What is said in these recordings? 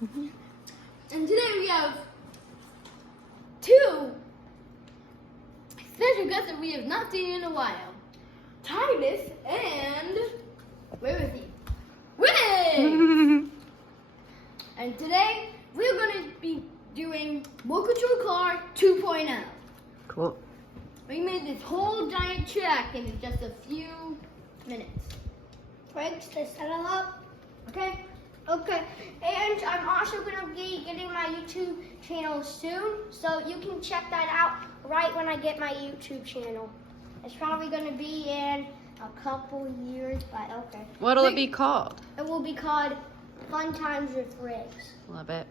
And today we have two special guests that we have not seen in a while. Titus and, where is he? Rick! And today we're going to be doing Remote Control Car 2.0. Cool. We made this whole giant track in just a few minutes. Ready to set it up? Okay? Okay. And I'm also going to be getting my YouTube channel soon, so you can check that out right when I get my YouTube channel. It's probably going to be in a couple years, but okay. What'll it be called? It will be called Fun Times with Riggs. Love it.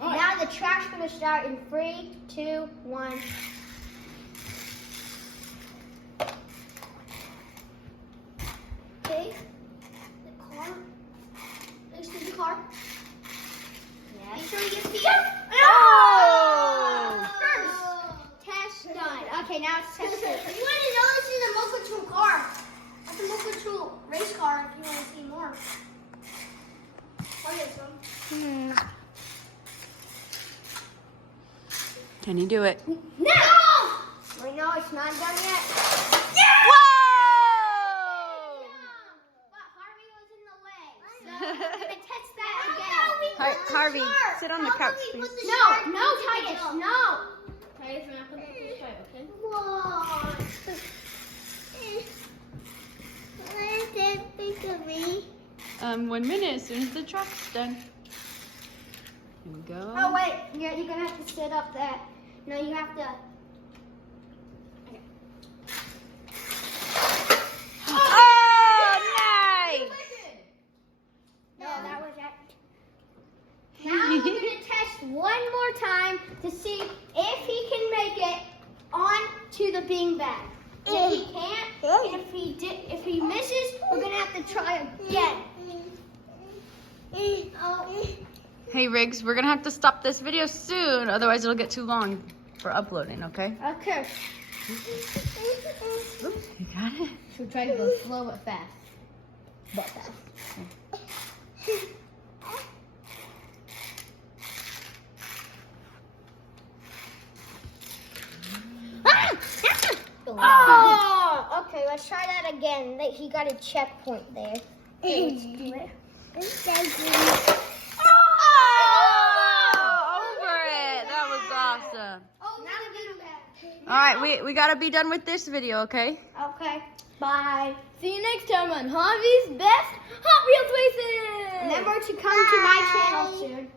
All right. Now the track's going to start in 3, 2, 1. Okay. The car. Next to the car. Yeah. Make sure you get the. Oh! First. Test done. Okay, now it's test two. You want to know this is a Remote Control car. That's a Remote Control race car if you want to see more. What is them? Can you do it? No! Wait, no, it's not done yet. Whoa! But Harvey was in the way. So we're going to test that again. Harvey, sit on the couch, please. No, Titus, no. Titus, we're not going to put this right, okay? Whoa. What is that big of me? 1 minute as soon as the track's done. Here we go. Oh, wait. You're going to have to sit up there. No, you have to. Okay. Oh, nice! No, that was it. Now we're going to test one more time to see if he can make it onto the beanbag. If he can't, and if he misses, we're going to have to try again. Hey, Riggs, we're gonna have to stop this video soon, otherwise it'll get too long for uploading, okay? Okay. Oops, you got it? Should try to go slow but fast. But fast. Oh! Okay, let's try that again. He got a checkpoint there. Okay, let's do it. Over it! That was awesome. Oh, now the beanbag. Alright, we gotta be done with this video, okay? Okay, bye. See you next time on Harvey's Best Hot Wheels Races! Remember to come to my channel soon.